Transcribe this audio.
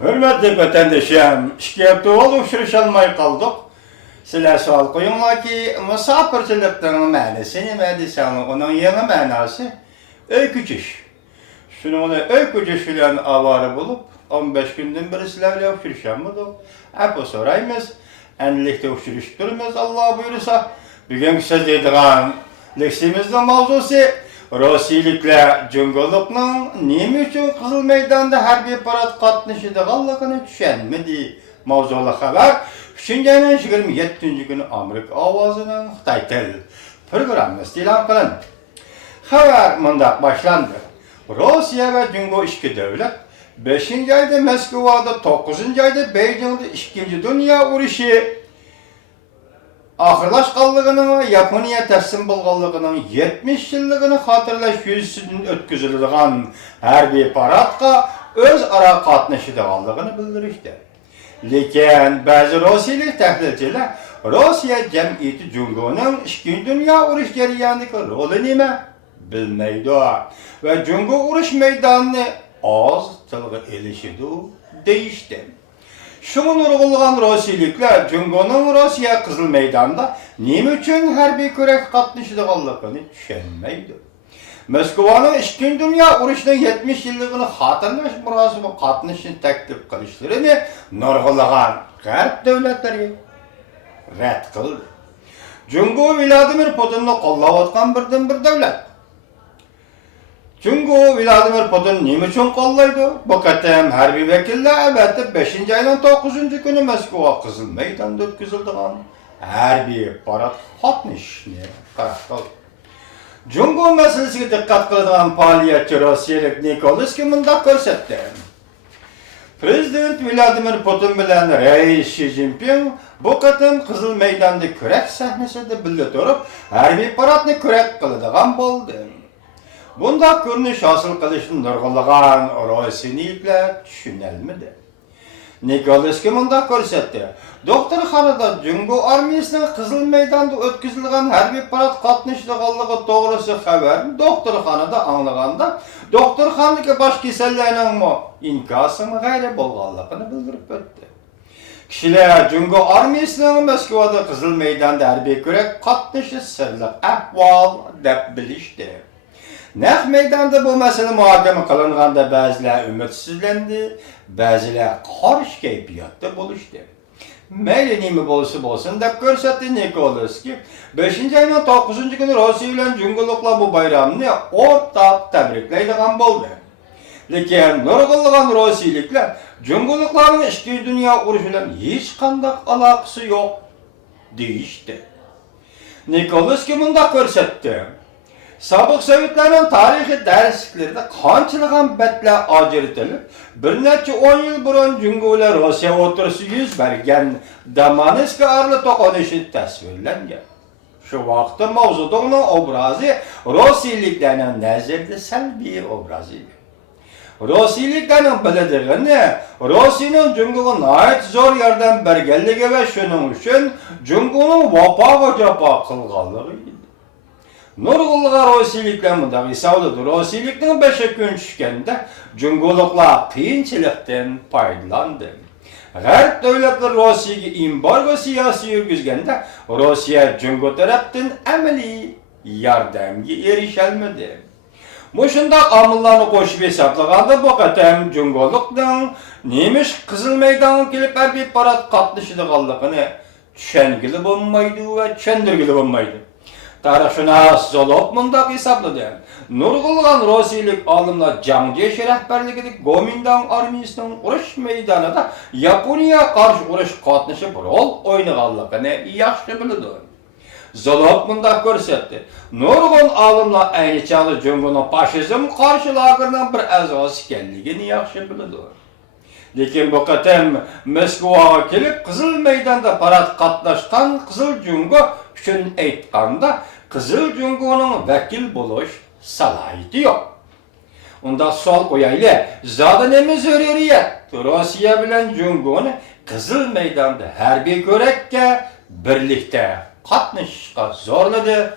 Hürmetli vatandaşım, şikayetli olup sürüşalmay kaldık. Sizler sual koyunlar ki, misafirçilikten ma'nasini ma'disani, onun yeni manası öykücüş. Şunun öykücüş bilen avara bulup, 15 günden beri sizlerle sürüşalmadık. Apo sorayımız, enlikte sürüştürümüz Allah buyursa. Bugün söz dediğin leksimizde mavzusu, Rusiyaliklar Cumhurlukның neme üçün Kızıl Meydan'da harbiy parad qatnaşıdığanlığını düşenmedi. Mavzulu haber 3. ayının 27. günü Amerika Avazı'nın Xitay Til programması e'lon qilindi. Haber mundaq başlandı. Rusiya ve Cumhur iki devlet 5. ayda Moskova'da, 9. ayda Beijing'de 2. Dünya Uruşı ahırlaşqanlığının Yaponiya teslim bolğanlığının 70 yıllığını hatırlaş yüzüsünün ötküzülüdüğün harbiy paradqa öz ara qatnaşıdığanlığını bildirişdi. Lekin bazı Rusiyalı tahlilchilar Rusiya jamiyati Cumhur'un 2. Dünya uruş jarayonidagi roli nima bilmaydi ve Cumhur uruş meydanını az tilga elishidi deyishdi. Şunun urgulagan Rusiyaliklar Cumhur'un Rusiya Kızıl Meydan'da neme üçün harbiy körek qatnaşıdığanlığını düşenmeydi. Moskova'nın 2. Dünya Uruşu'nun 70 yıllığını hatırlaş murasımı qatnaşını teklif qilishlerini nurgulagan G'arb devletleri rad qildi. Cumhur Vladimir Putinni qo'llayotgan birdan-bir davlat. Cumhur Vladimir Putin neme üçün qo'llaydi? Bu qatam harbiy vakillar albatta 5. ayning 9. günü Moskva Kızıl Meydan'da o'tkazilgan harbiy parad qatnashishini qaror qildi. Cumhur meselesiga diqqat qiladigan faoliyatchi Rossiyalik Nikolskiy mundaq ko'rsatdi. Prezident Vladimir Putin bilan Reis Xi Jinping bu qatam Kızıl Meydan'da kurak sahnasida birga turib harbiy paradni kurak qiladigan bo'ldi. Bunda ko'rinish hosil qilishni nurg'ulagan Rossiyaliklar tushunolmadi. Nikolskiy mundaq ko'rsatdi. Doktorxonada Cumhur armiyasining Kızıl Meydan'da o'tkazilgan harbiy parad qatnashdiganligi to'g'risida xabarni doktorxonada anglaganda, doktorxonadagi bosh kasallarning inkosini g'ayri bo'lganligini bildirib o'tdi. Kishilar Cumhur armiyasining Moskvada Kızıl Meydan'da harbiy kurak qatnashi sirli ahvol deb bilishdi. Naq meydanda bu mesele muhokama qilinganda ba'zilar umidsizlandi, ba'zilar qarish kayfiyatda bo'lishdi. Mayli nima bo'lsa bo'lsin deb ko'rsatdi Nikolskiy. 5. ayning 9. kuni Rossiya bilan Cumhurliklar bu bayramni o'rtaq tabriklaydigan bo'ldi. Lekin nurg'ulagan Rossiyaliklar Cumhurliklarning 2. Dünya urushi bilan hech qanday aloqasi yo'q deyishdi. Nikolskiy mundaq ko'rsatdi. Sobiq Sovetlarning tarixiy darsliklarida qanchalagan batlar ajratilib, bir necha 10 yil burun Cumhurlar Rossiya o'rtasida yuz bergan Damansk arli to'qnashuv tasvirlangan. Shu vaqtda mavzuning obrazi Rossiyaliklarning nazarida salbiy obraz edi. Rossiyaliklarning biladig'ini Rossiyaning Cumhurga nihoyat zo'r yordam berganligi va shuning uchun Cumhurning vafo va jafo qilganligi. Nurg'ulagan Rossiyaliklar mundaq hisobladi. Rossiyalikning 5 kun tushganda Cumhurliklar qiyinchilikdan foydalandi. G'arb davlatlar Rossiyaga embargo siyosati yurgizganda Rossiya Cumhur tarafdan amaliy yordamga erisholmadi. Mushundaq omillarni qo'shib hisoblaganda bu qatam Cumhurlikning nemish Kızıl Meydanga kelib harbiy parad qatnashadiganligini tushungili bo'lmaydi va tushundirgili bo'lmaydi. Tarixshunos Zolov mundaq hisobladi. Nurg'ulagan Rossiyalik olimlar Jangjesh rahbarligidagi Gomindan armiyasining urush maydonida Yaponiya qarshi urush qatnashib rol o'ynaganligini yaxshi biladi. Zolov mundaq ko'rsatdi. Nurg'un olimlar ayni chog'da Cumhurning fashizm qarshi lagerining bir a'zosi ekanligini yaxshi biladi. Lekin bu qatam Moskvaga kelib Kızıl Meydan'da parad qatnashgan Qizil Cumhur uchun aytganda Kızıl Cumhurning vakil bo'lish salohiyati yo'q. Unda savol qo'yaylik. Zoda nima zaruriyat? Rossiya bilan Cumhurni Kızıl Meydan'da harbiy ko'rakka birlikda qatnashishga zorladi